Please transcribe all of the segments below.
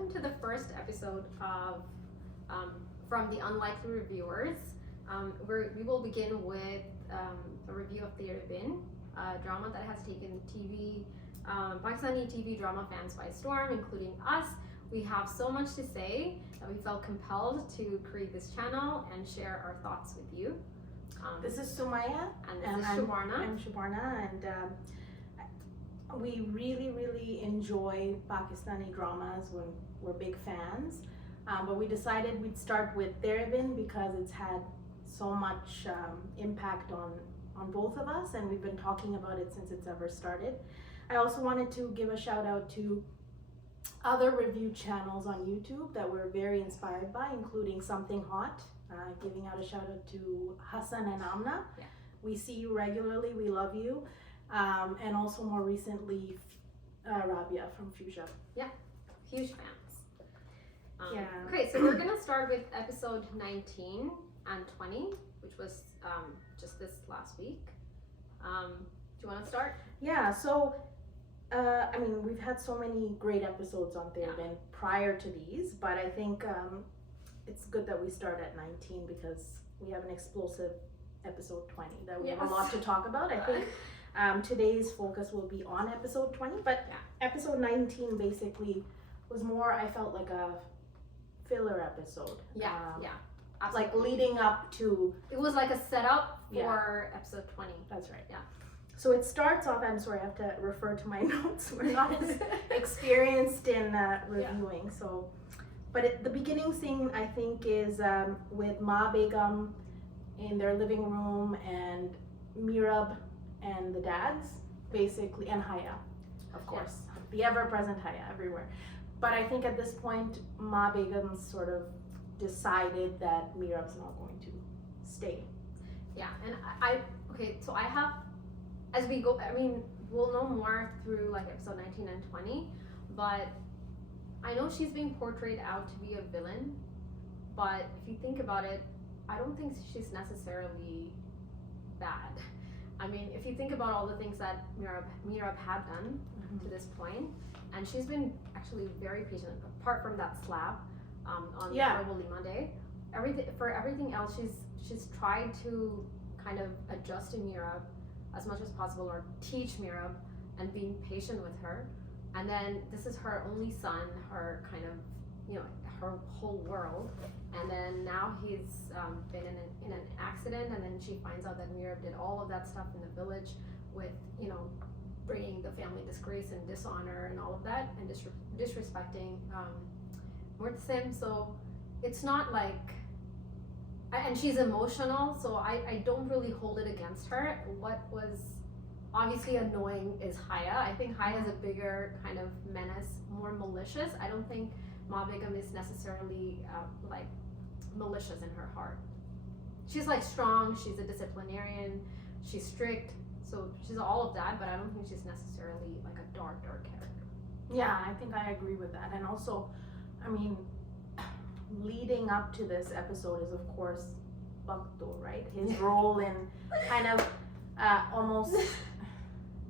welcome to the first episode of From the Unlikely Reviewers. We will begin with a review of Tere, a drama that has taken Pakistani TV drama fans by storm, including us. We have so much to say that we felt compelled to create this channel and share our thoughts with you. This is Sumaya. And this is Shubarna. I'm Shubarna, and we really enjoy Pakistani dramas. We're big fans, but we decided we'd start with Tere because it's had so much impact on both of us, and we've been talking about it since it's ever started. I also wanted to give a shout out to other review channels on YouTube that we're very inspired by, including Something Hot, giving out a shout out to Hassan and Amna. Yeah. We see you regularly, we love you. And also more recently, Rabia from Fuchsia. Yeah, huge fans. Yeah. Okay, so we're gonna start with episode 19 and 20, which was just this last week. Do you want to start? Yeah, so I mean, we've had so many great episodes on Tere prior to these, but I think it's good that we start at 19 because we have an explosive episode 20 that we have a lot to talk about. I think today's focus will be on episode 20, but episode 19 basically was more, I felt like a filler episode. Yeah, absolutely. Like leading up to... It was like a setup for episode 20. That's right. Yeah. So it starts off, I'm sorry, I have to refer to my notes. We're not as experienced in reviewing. So, but the beginning scene, I think, is with Ma Begum in their living room and Mirab and the dads, basically, and Haya, of course. The ever-present Haya everywhere. But I think at this point, Ma Begum sort of decided that Mirab's not going to stay. Yeah, and so I have, as we go, I mean, we'll know more through like episode 19 and 20, but I know she's being portrayed out to be a villain, but if you think about it, I don't think she's necessarily bad. I mean, if you think about all the things that Mirab had done to this point, and she's been actually very patient, apart from that slap on Probably Monday, everything else, she's tried to kind of adjust to Mirab as much as possible, or teach Mirab, and being patient with her. And then this is her only son, her kind of, her whole world. And then now he's been in an accident, and then she finds out that Mirab did all of that stuff in the village with, bringing the family disgrace and dishonor and all of that, and disrespecting Murtasim. So it's not like, and she's emotional, so I don't really hold it against her. What was obviously annoying is Haya. I think Haya is a bigger kind of menace, more malicious. I don't think Ma Begum is necessarily like malicious in her heart. She's like strong, she's a disciplinarian, she's strict, so she's all of that, but I don't think she's necessarily like a dark character. Yeah, I think I agree with that. And also, I mean, leading up to this episode is of course Bakto, right? His role in kind of almost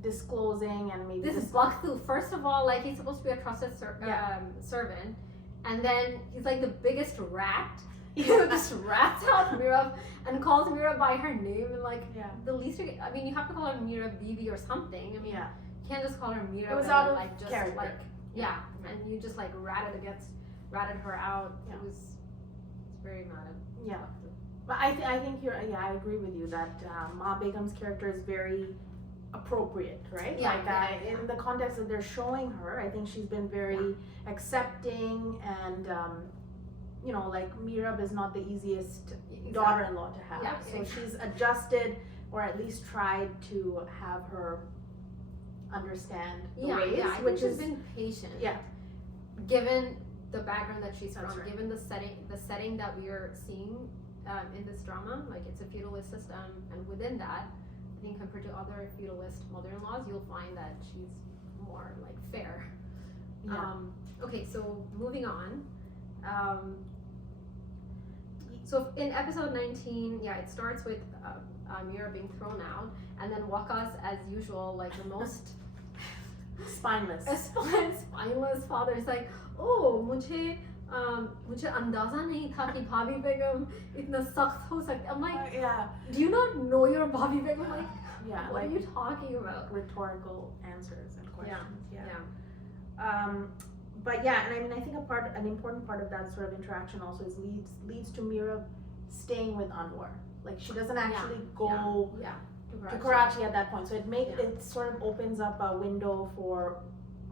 disclosing and maybe this is Bakto. First of all, like, he's supposed to be a trusted servant, and then he's like the biggest rat. He just rats out Mirab and calls Mirab by her name, and like the least I mean, you have to call her Mirab Bibi or something. I mean, you can't just call her Mirab. It was and out of like just character. like and you just like ratted her out. It's very mad at But I think I agree with you that Ma Begum's character is very appropriate, right? In the context that they're showing her, I think she's been very accepting, and like Mirab is not the easiest daughter-in-law to have. So she's adjusted, or at least tried to have her understand the ways, which has been patient. Yeah. Given the background that she's from, right. given the setting that we are seeing in this drama, like it's a feudalist system, and within that, I think compared to other feudalist mother-in-laws, you'll find that she's more like fair. Yeah. Okay, so moving on. So in episode 19, it starts with Mira being thrown out, and then Wakas, as usual, like the most spineless. A spineless father. It's like, oh, मुझे अंदाजा नहीं था कि भाभी बेगम इतना सख्त हो सकती. I'm like, Yeah, do you not know your Bobby Begum? Like, yeah, what like are you talking about? rhetorical answers and questions. Yeah. Yeah. But yeah, and I mean, I think an important part of that sort of interaction also is leads to Mira staying with Anwar. Like she doesn't actually go Yeah. to Karachi at that point, so Yeah. it sort of opens up a window for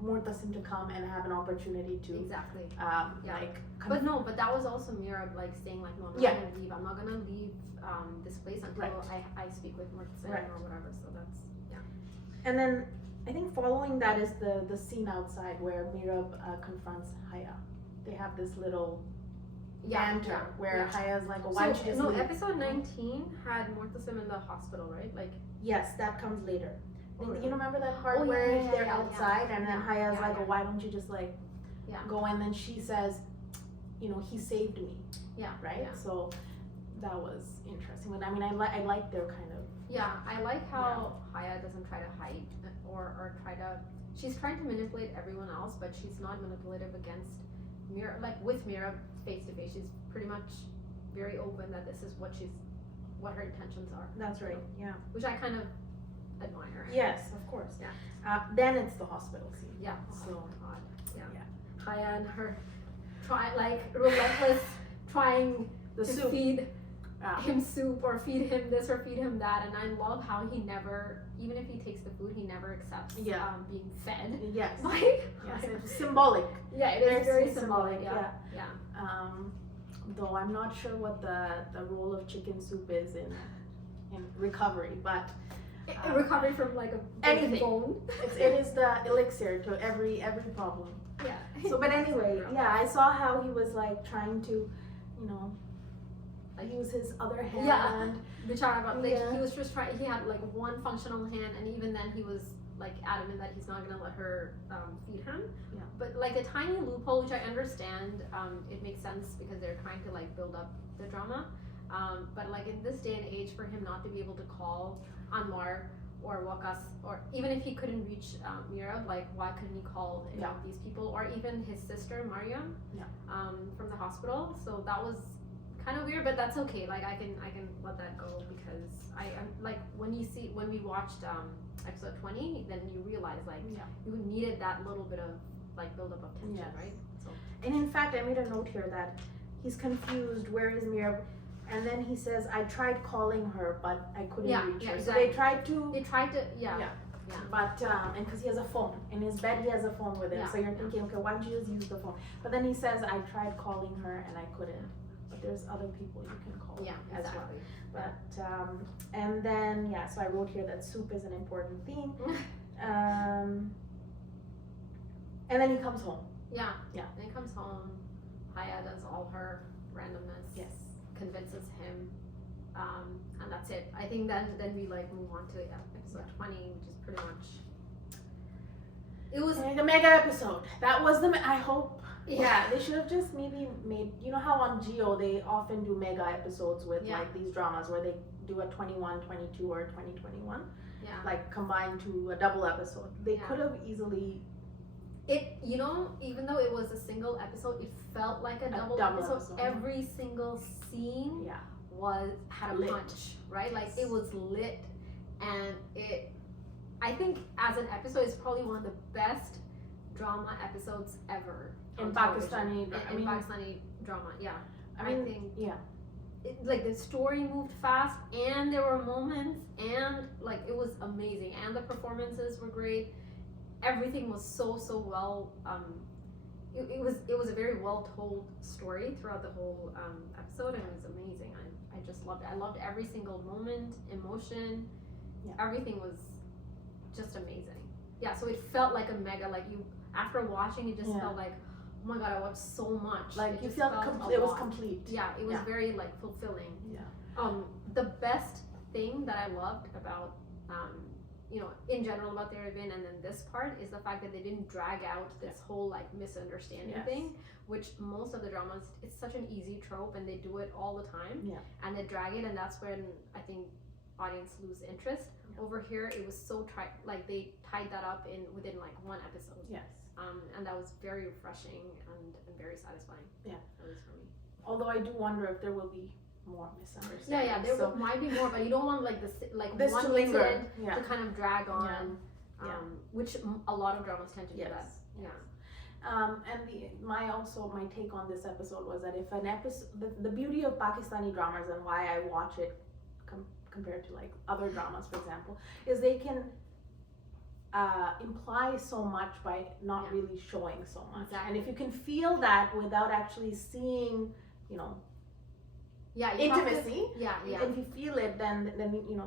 Murtasim to come and have an opportunity to Exactly. Yeah. like. But no, but that was also Mira like saying like, no, I'm not Yeah. gonna leave. I'm not gonna leave this place until Right. I speak with Murtasim Right. or whatever. So that's And then I think following that is the scene outside where Mira confronts Haya. They have this little banter where Haya's like, oh, why don't you just leave? episode 19 had Murtasim in the hospital, right? Like, Yes, that comes later. Oh, really? You remember that part Oh, yeah, where yeah, they're yeah, outside and then yeah, Haya's yeah, like, yeah. oh, why don't you just like Yeah. go? And then she says, you know, he saved me. Yeah. Right. Yeah. So that was interesting. But I mean, I like their kind of. Yeah, I like how Haya doesn't try to hide or try to. She's trying to manipulate everyone else, but she's not manipulative against Mira. Like with Mira, face to face, she's pretty much very open that this is what her intentions are. That's right. Yeah. Which I kind of admire. Yes, of course. Yeah. Then it's the hospital scene. Yeah. So. Oh my God. Yeah. Yeah. Haya and her relentless trying The to soup. feed him soup or feed him this or feed him that, and I love how he never, even if he takes the food, he never accepts being fed. Yes. Like, Yes. It's symbolic. yeah, it is very symbolic. Yeah. Though I'm not sure what the role of chicken soup is in recovery, but Recovery from like a anything. bone. it is the elixir to every problem. Yeah. So, but anyway, I saw how he was like trying to, you know, use his other hand. Yeah. Bichara, but like Yeah. he was just trying. He had like one functional hand, and even then he was like adamant that he's not gonna let her feed him. Yeah. But like a tiny loophole, which I understand, it makes sense because they're trying to like build up the drama. But like in this day and age, for him not to be able to call Anwar or Wakas, or even if he couldn't reach Mira, like why couldn't he call any of these people, or even his sister Mariam, from the hospital? So that was kind of weird, but that's okay. Like I can let that go because I'm like when we watched episode 20, then you realize like you needed that little bit of like buildup of tension, right? So And in fact, I made a note here that he's confused. Where is Mira? And then he says, I tried calling her, but I couldn't reach her. Exactly. So they tried to, but, and because he has a phone. In his bed, he has a phone with him. So you're thinking, okay, why don't you just use the phone? But then he says, I tried calling her and I couldn't. But there's other people you can call as well. But, and then, so I wrote here that soup is an important theme. And then he comes home. Yeah. Then he comes home. Haya does all her randomness. Yes. Convinces him, and that's it. I think then we like move on to episode 20, which is pretty much. It was like a mega episode. That was I hope. Yeah, they should have just maybe made. You know how on Geo they often do mega episodes with like these dramas where they do a 21, 22, or 2021. Yeah. Like combined to a double episode. They could have easily. It, you know, even though it was a single episode, it felt like a double episode. Every single scene had a punch, right? Like it was lit, and I think as an episode, it's probably one of the best drama episodes ever In Pakistani, Pakistani drama. Yeah, I think like the story moved fast, and there were moments, and like it was amazing, and the performances were great. Everything was so well. It was a very well told story throughout the whole episode, and it was amazing. I just loved it. I loved every single moment, emotion. Everything was just amazing. Yeah, so it felt like a mega. Like you, after watching, it just felt like, oh my god, I watched so much. Like you felt it was complete. Yeah, it was very like fulfilling. Yeah. The best thing that I loved about you know, in general about Tere and then this part is the fact that they didn't drag out this whole like misunderstanding thing, which most of the dramas, it's such an easy trope and they do it all the time. Yeah. And they drag it, and that's when I think audience lose interest. Over here, it was so like they tied that up within like one episode. Yes. And that was very refreshing and very satisfying. Yeah. At least for me. Although I do wonder if there will be more misunderstandings. Yeah, there might be more, but you don't want like this one to linger. incident to kind of drag on, Yeah. which a lot of dramas tend to do that. Yeah. And my take on this episode was that if an episode, the beauty of Pakistani dramas and why I watch it compared to like other dramas, for example, is they can imply so much by not really showing so much. Exactly. And if you can feel that without actually seeing, intimacy, if you feel it, then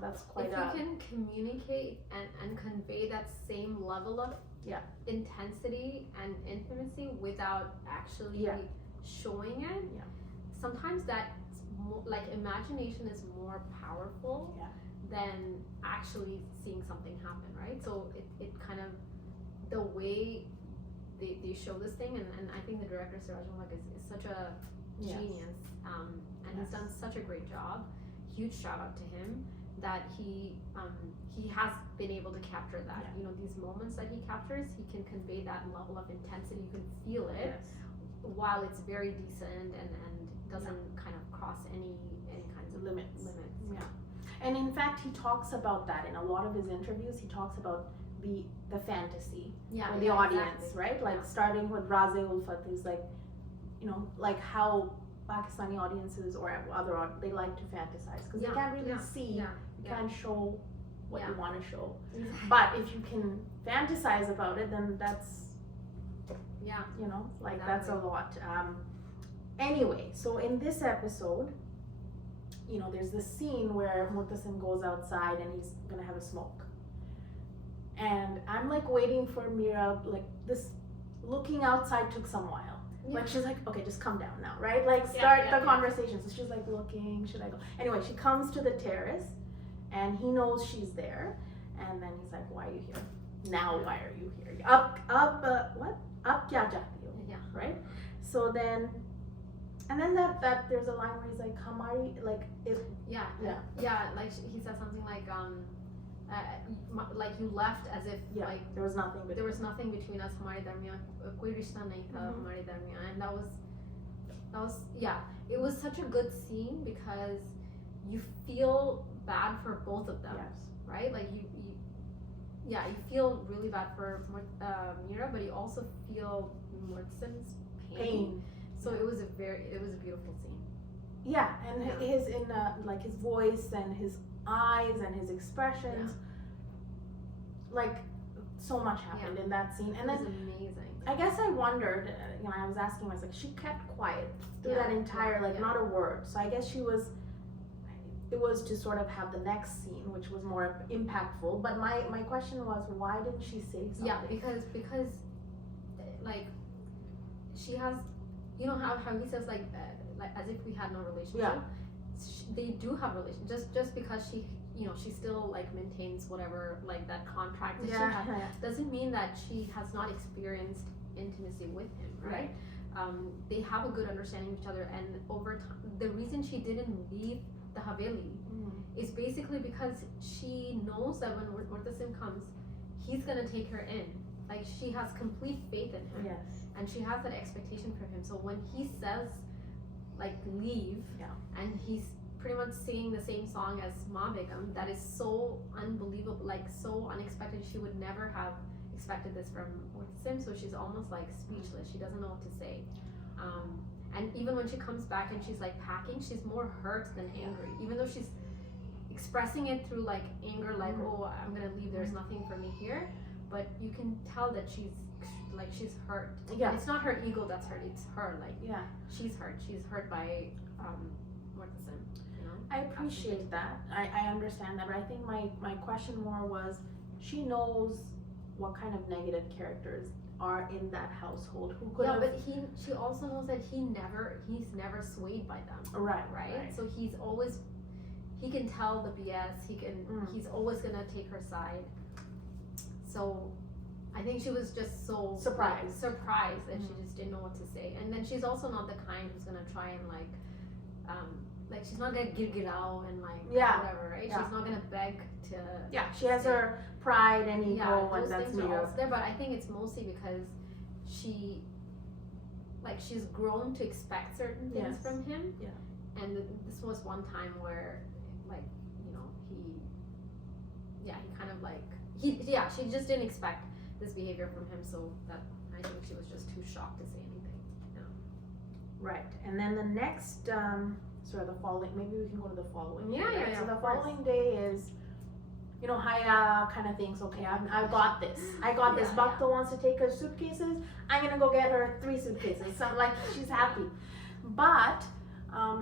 that's quite if you can communicate and convey that same level of intensity and intimacy without actually showing it, sometimes that like imagination is more powerful than actually seeing something happen, right? So it kind of, the way they show this thing, and I think the director Siraj Mulak is such a genius, and he's done such a great job. Huge shout out to him that he has been able to capture that. These moments that he captures, he can convey that level of intensity. You can feel it while it's very decent and doesn't kind of cross any kinds of limits. Yeah. And in fact, he talks about that in a lot of his interviews. He talks about the fantasy for the audience, right? Like starting with Raze Ulfat, who's like, like how Pakistani audiences or other they like to fantasize because they can't really see, you can't show what you want to show. But if you can fantasize about it, then that's that's a lot. Anyway, so in this episode, there's this scene where Muttasim goes outside and he's gonna have a smoke. And I'm like waiting for Mira, like this looking outside took some while. But she's like, okay, just come down now, right? Like start the conversation. So she's like looking, should I go? Anyway, she comes to the terrace and he knows she's there. And then he's like, why are you here? Now why are you here? Up kya chahti ho? Yeah. Right? So then, and then that there's a line where he's like, Hamari, like if like he said something like like you left as if like there was nothing between us, हमारे दरमियान कोई रिश्ता नहीं था हमारे दरमियान. And that was it was such a good scene because you feel bad for both of them, right? Like you feel really bad for Mira, but you also feel Murtsim's pain. So it was a beautiful scene. Yeah, and his like his voice and his eyes and his expressions, like so much happened in that scene. And it then was amazing. I guess I wondered, I was asking myself, she kept quiet through that entire, not a word. So I guess it was to sort of have the next scene, which was more impactful. But my question was, why didn't she say something? Yeah, because like she has, how he says like as if we had no relationship. Yeah. They do have a relationship. Just because she still like maintains whatever like that contract that she had, doesn't mean that she has not experienced intimacy with him, right? They have a good understanding of each other, and over time, the reason she didn't leave the Haveli is basically because she knows that when Murtasim comes, he's gonna take her in. Like she has complete faith in him, and she has that expectation for him. So when he says like leave, and he's pretty much singing the same song as Ma Begum, that is so unbelievable, like so unexpected. She would never have expected this from Murtasim, so she's almost like speechless. She doesn't know what to say. And even when she comes back and she's like packing, she's more hurt than angry, even though she's expressing it through like anger, like oh, I'm gonna leave, there's nothing for me here, but you can tell that she's hurt. It's not her ego that's hurt, it's her, like she's hurt by Murtasim. I appreciate that. I understand that, but I think my question more was, she knows what kind of negative characters are in that household who could but she also knows that he's never swayed by them. Right? So he can tell the BS, he's always gonna take her side. So I think she was just so surprised that she just didn't know what to say. And then she's also not the kind who's gonna try and like she's not gonna girgirao and like Yeah. whatever, right? Yeah. She's not gonna beg to. Yeah, she has her pride and ego, Yeah, and those that's things are Mira. also there, but I think it's mostly because she's grown to expect certain things Yes. from him. Yeah. And this was one time where, like, you know, he kind of like she just didn't expect this behavior from him, so that I think she was just too shocked to say anything. Right, and then the next, the following, maybe we can go to the following day, Yeah, right? yeah, yeah, So the of course. following day is, you know, Haya kind of thinks, okay, I got this. I got this. Yeah, Bhakta wants to take her suitcases. I'm gonna go get her 3 suitcases. So like, she's happy. But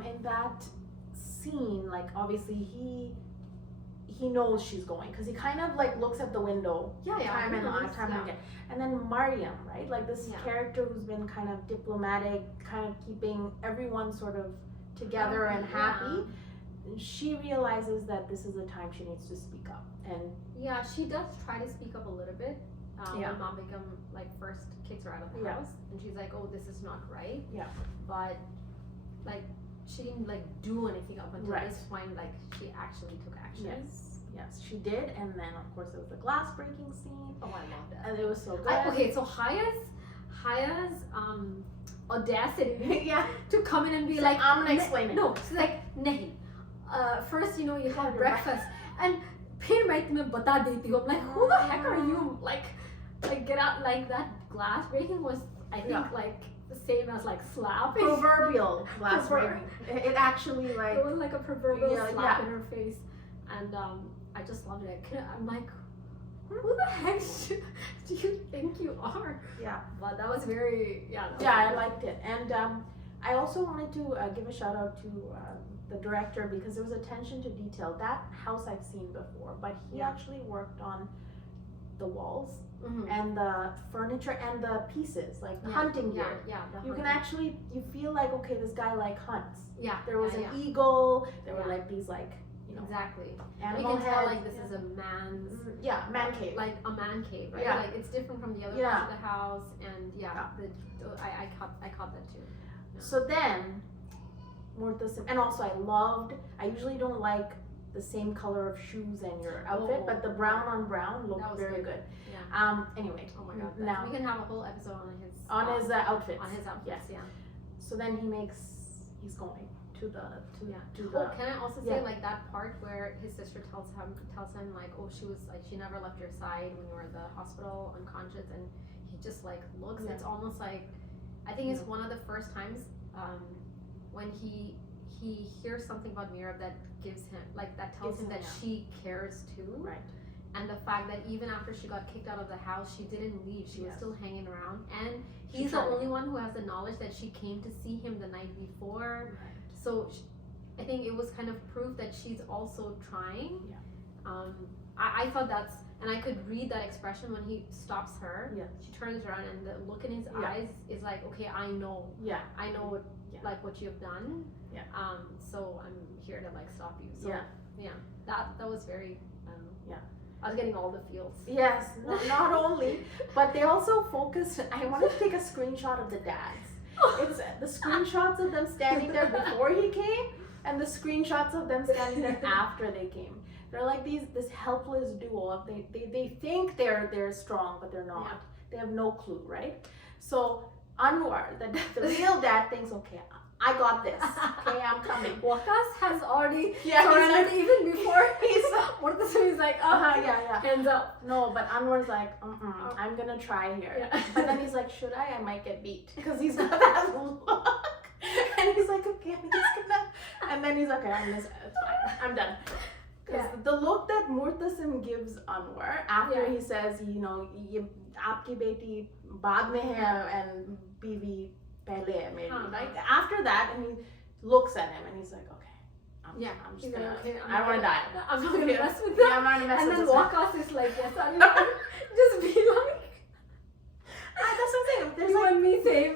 in that scene, like obviously he knows she's going because he kind of like looks at the window time and again. And then Mariam, right? Like this character who's been kind of diplomatic, kind of keeping everyone sort of together and happy. She realizes that this is a time she needs to speak up. And yeah, she does try to speak up a little bit. When Mom Begum like first kicks her out of the house, and she's like, "Oh, this is not right." Yeah. But like she didn't like do anything up until this point. Like she actually took action. Yes, she did. And then of course there was the glass breaking scene. Oh, I love that. And it was so good. Okay, so Haya's audacity to come in and be like, I'm gonna explain it. No, she's like, nahi. First, you know, you have breakfast, and फिर मैं तुम्हें बता देती हूँ. I'm like, who the heck are you? Like get out. Like that glass breaking was, I think, like the same as like slapping. Proverbial glass breaking. It actually like. It was like a proverbial slap in her face, and I just loved it. I'm like, who the heck do you think you are? Yeah. But that was very, I liked it. And I also wanted to give a shout out to the director because there was attention to detail. That house I've seen before, but he actually worked on the walls and the furniture and the pieces, like the hunting gear. You can actually, you feel like, okay, this guy like hunts. Yeah. There was an eagle, there were like these like, you know, exactly. Animal you can tell heads. like this is a man's man cave. Like a man cave, right? Like it's different from the other parts of the house, and I caught that too. So then and also I usually don't like the same color of shoes in your outfit, but the brown on brown looked very good. Anyway, oh my god, now we can have a whole episode on his outfits. On his outfits, So then he's going to the can I also say like that part where his sister tells him like, oh, she never left your side when you were in the hospital unconscious, and he just like looks. It's almost like, I think it's one of the first times when he hears something about Mira that gives him like that tells him that she cares too. Right. And the fact that even after she got kicked out of the house, she didn't leave. She was still hanging around, and he's the only one who has the knowledge that she came to see him the night before. Right. So I think it was kind of proof that she's also trying. I thought that's, and I could read that expression when he stops her. She turns around and the look in his eyes is like, okay, I know what, like what you've done. So I'm here to like stop you. So that was very, I was getting all the feels. Yes, not only, but they also focused. I wanted to take a screenshot of the dads. It's the screenshots of them standing there before he came, and the screenshots of them standing there after they came. They're like this helpless duo. They think they're strong, but they're not. They have no clue, right? So Anwar, the real dad, thinks, okay, I got this. Okay, I'm coming. Waqas has already surrendered even before he's like, hands up. No, but Anwar's like, I'm gonna try here. But then he's like, should I might get beat because he's got that look. And he's like, okay, I'm just gonna. And then he's like, okay, it's fine. I'm done. Because the look that Murtasim gives Anwar after he says, you know, aapki beti baad mein hai and biwi pehle hai maybe, right? After that, and he looks at him and he's like, okay, I'm just gonna, I want to die. I'm not gonna mess with that. I'm not gonna mess with this. And then Waqas is like, yes, I'm just be like, that's what I'm saying. There's you and me same.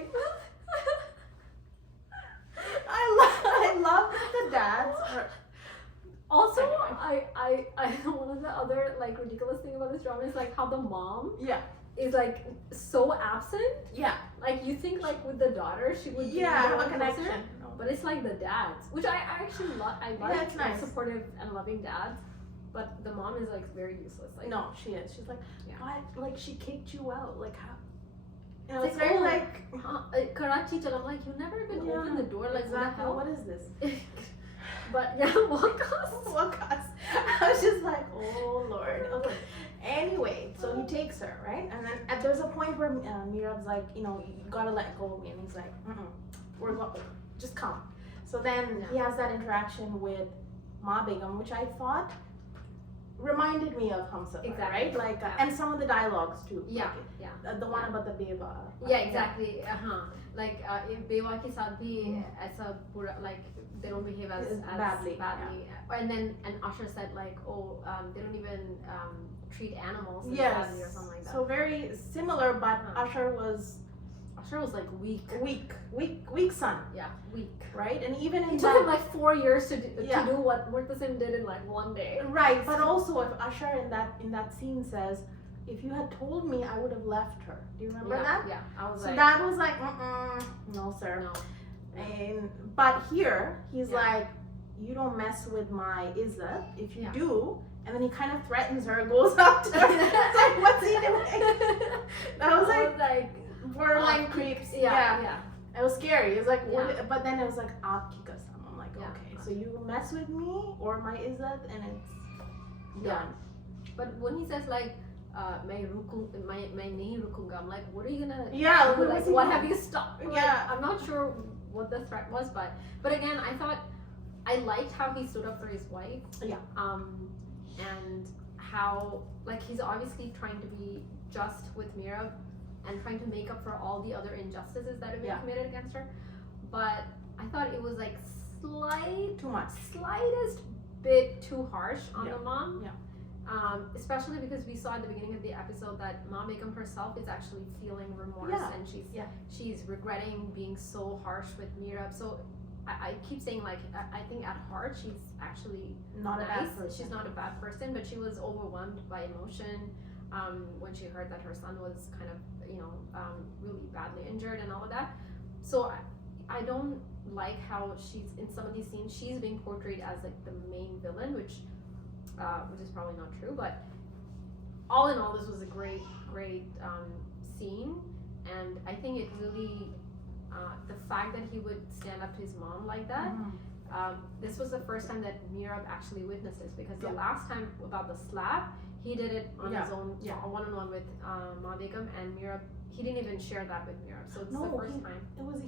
I love the dads. Also, I one of the other like ridiculous thing about this drama is like how the mom is like so absent. Like you think like with the daughter she would have a connection. But it's like the dads, which I actually love. I like, it's nice. supportive and loving dads. But the mom is like very useless. Like, No, she is. She's like, Yeah. why? Like she kicked you out. Like how? You know, It's it's like, very oh, like. Karachi, and I'm like, you never even Yeah, open the door. Like, exactly. what What is this? the hell? But yeah, what costs? What cost? I was just like, oh Lord. Okay. Anyway, so he takes her, right? And then there's a point where Mirab's like, you know, you gotta let go of me, and he's like, we're going, just come. So then he has that interaction with Ma Begum, which I thought reminded me of Hamsafar, Exactly. right? Like, and some of the dialogues too. Yeah, like, yeah. The one about the beva. Yeah, exactly. Like if बेवा के साथ भी ऐसा पूरा like they don't behave as Badly, and then Usher said like they don't even treat animals as Yes. badly or something like that. So very similar, but Usher was like weak. weak son, Yeah, weak. right? And even in It took him like 4 years to do what Murtasim did in like 1 day. right, but also if Usher in that scene says, if you had told me, I would have left her. Do you remember that? Yeah, I was So like, that was like, no, sir. no. And but here he's like, you don't mess with my Izzat. If you do, and then he kind of threatens her, goes up to her. It's like, what's he doing? That was like borderline creeps. Yeah. It was scary. It was like, Yeah. what? But then it was like, aapki kasam. I'm like, Yeah. okay, so you mess with me or my Izzat, and it's done. But when he says like, मैं नहीं रुकूंगा, I'm like, what are you gonna Yeah, do? what Like, was he what doing? have you stopped? Like, Yeah. I'm not sure what the threat was, but again, I thought I liked how he stood up for his wife. Yeah. And how like he's obviously trying to be just with Mira and trying to make up for all the other injustices that have been committed against her. But I thought it was like Too much. slightest bit too harsh on the mom. Yeah. Especially because we saw at the beginning of the episode that Ma Begum herself is actually feeling remorse and she's regretting being so harsh with Mira. So I keep saying like I think at heart she's actually Not nice. a bad person. She's not a bad person, but she was overwhelmed by emotion when she heard that her son was kind of really badly injured and all of that. So I don't like how she's in some of these scenes she's being portrayed as like the main villain, which is probably not true, but all in all, this was a great scene, and I think it really, the fact that he would stand up to his mom like that, this was the first time that Mirab actually witnessed this, because the last time about the slap, he did it on his own, one-on-one with Ma Begum, and Mirab, he didn't even share that with Mirab, so it's the first time. It was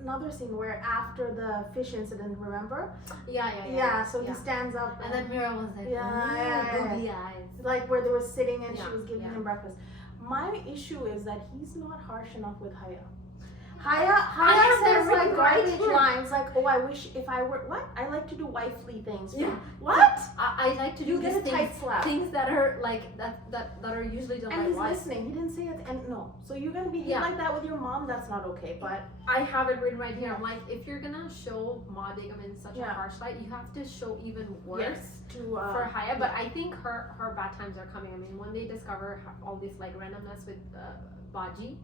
another scene where after the fish incident, remember? Yeah. So he stands up and then Mirab was like, googly eyes. Like where they were sitting and she was giving him breakfast. My issue is that he's not harsh enough with Haya. Haya says like garbage lines like, oh, I wish if I were what? I like to do wifely things. Yeah. What? I like to do You get these a tight slap. things that are like that are usually done and by he's wives. listening. He didn't say it. And no. So you're gonna behave like that with your mom? That's not okay. But I have it written right here. I'm like, if you're gonna show Ma Begum in such a harsh light, you have to show even worse for Haya. But I think her bad times are coming. I mean, when they discover all this like randomness with Baji.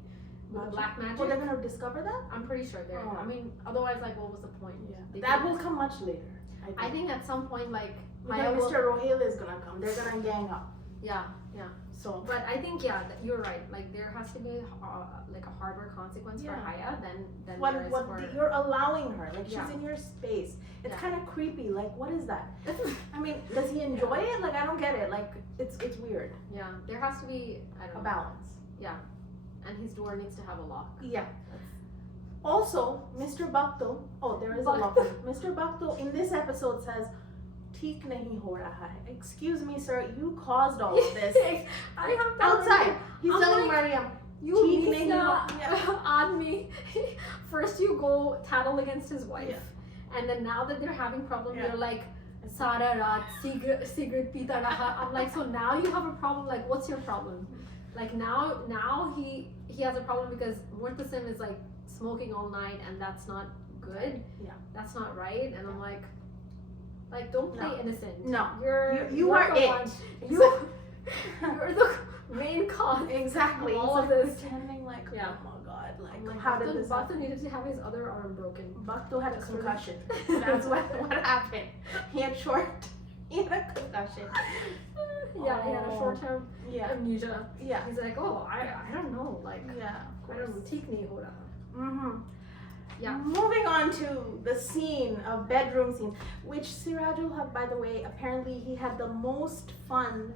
With black magic. Oh, they're gonna discover that? I'm pretty sure they're. I mean, otherwise, like, what was the point? Yeah. That will come much later. I think at some point, like, Mr. Rohil is gonna come. They're gonna gang up. Yeah. So. But I think you're right. Like, there has to be like a harder consequence for Haya than what there is what for. You're allowing her. Like she's in your space. It's kind of creepy. Like what is that? I mean, does he enjoy it? Like I don't get it. Like it's weird. Yeah. There has to be a balance. Yeah. And his door needs to have a lock. Yeah. Also, Mr. Bakhto, there is a lock. Mr. Bakhto in this episode says, "Theek nahi ho raha hai." Excuse me, sir, you caused all of this. I have outside. He's telling Mariam, you me. First you go tattle against his wife, and then now that they're having problem, you're like, Sara raat cigarette pita raha. I'm like, so now you have a problem. Like, what's your problem? Like now he has a problem because Murtasim is like smoking all night and that's not good. Yeah. That's not right. And I'm like don't play innocent. No. You are it. You're main con. Exactly. All He's of like this. pretending like, Yeah. oh my god, like, Like, how did this Batu happen? needed to have his other arm broken. Batu had a That's really- concussion. That's what happened. He had a concussion. Yeah, he had a Oh. short-term Yeah. amnesia. Yeah. He's like, oh, I don't know, like, Yeah. I don't know, take me, hold on. Mm-hmm. Yeah. Moving on to the scene of bedroom scene, which Sirajul Haq, by the way, apparently he had the most fun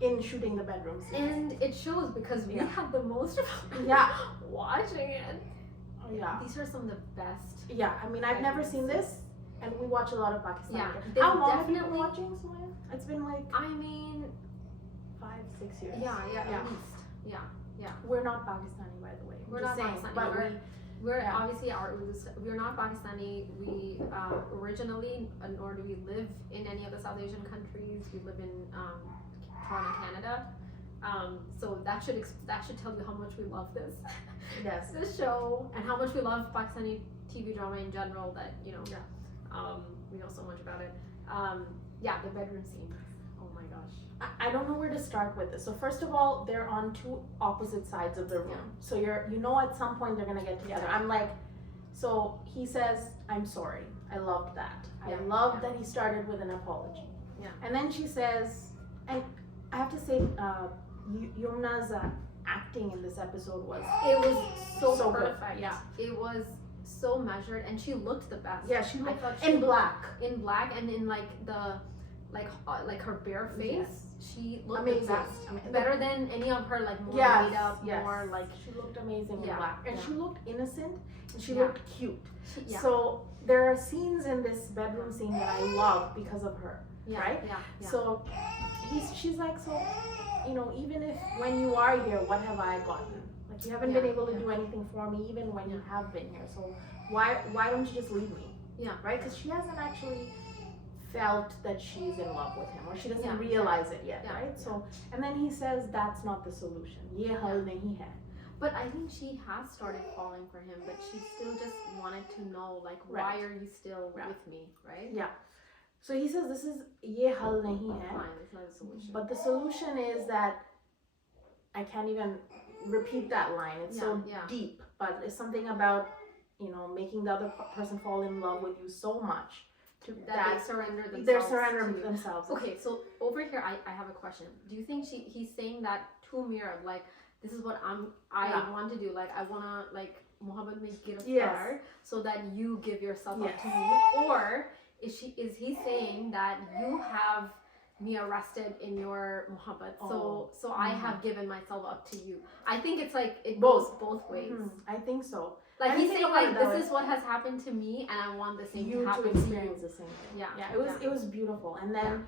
in shooting the bedroom scene. And it shows because we Yeah. had the most fun Yeah. watching it. Oh, yeah. These are some of the best. Yeah. I mean, I've never seen this, and we watch a lot of Pakistani. Yeah, How long have you been definitely- watching, Sumaya? It's been like I mean, 5-6 years. yeah, Yeah. at least. Yeah. We're not Pakistani, by the way. We're Just not saying, Pakistani, but We're Yeah. obviously we're not Pakistani. We originally, nor do we live in any of the South Asian countries. We live in Toronto, Canada. So that should tell you how much we love this yes. this show and how much we love Pakistani TV drama in general. That we know so much about it. Yeah, the bedroom scene. Oh my gosh. I don't know where to start with this. So first of all, they're on two opposite sides of the room. Yeah. So at some point they're gonna get together. I'm like, so he says, "I'm sorry. I loved that. Yeah. I loved that he started with an apology." Yeah. And then she says, and I have to say, Yumna's acting in this episode was It was so good. perfect. Yeah. It was so measured, and she looked the best. Yeah, she I looked thought in black. in black and in like the like her bare face. Yes. She looked Amazing. the best. Better than any of her like more Yes, made up, yes. more like She looked amazing in Yeah, black, and yeah. she looked innocent, and she Yeah. looked cute. yeah. So there are scenes in this bedroom scene that I love because of her, yeah, right? Yeah. So she's like, so even if when you are here, what have I gotten? Like you haven't been Yeah, able to yeah. do anything for me, even when you have been here. So why don't you just leave me? Yeah. Right? Because she hasn't actually felt that she's in love with him, or she doesn't Yeah, realize it yet, yeah, right? yeah. So and then he says that's not the solution. Ye hal nahi hai. But I think she has started falling for him, but she still just wanted to know, like, why Right. are you still Right. with me, right? Yeah. So he says this is ye hal nahi hai. Fine, it's not a solution. But the solution is that I can't even repeat that line. It's so Yeah. deep, but it's something about making the other person fall in love with you so much that they surrender themselves. they surrender to you. themselves. Okay, so over here, I have a question. Do you think he's saying that to Mira, like, this is what I Yeah. want to do, like, I want to, like, Muhammad mein giraftar, Yes. so that you give yourself Yes. up to me? Or is he saying that you have me arrested in your Muhammad, so I have given myself up to you? I think it's like, it goes both ways. I think so. Like, I he's think saying, about like, it that this way. is what has happened to me, and I want the same You to to happen to you. experience the same thing. Yeah, Yeah. yeah. It was beautiful, and then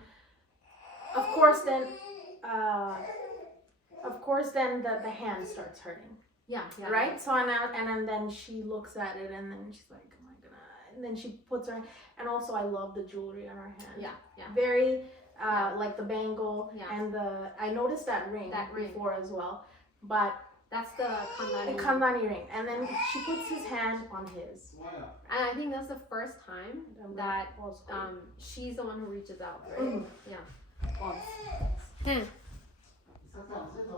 of course then the hand starts hurting. Yeah, yeah. Right? So and then she looks at it and then she's like, oh my god. And then she puts her, and also I love the jewelry on her hand. Yeah, yeah. Very like the bangle Yeah. and I noticed that ring before as well. But That's the the Khandani. Khandani ring. And then she puts his hand on his. And I think that's the first time that she's the one who reaches out, right? Mhm. Yeah. C'est ça, c'est ça,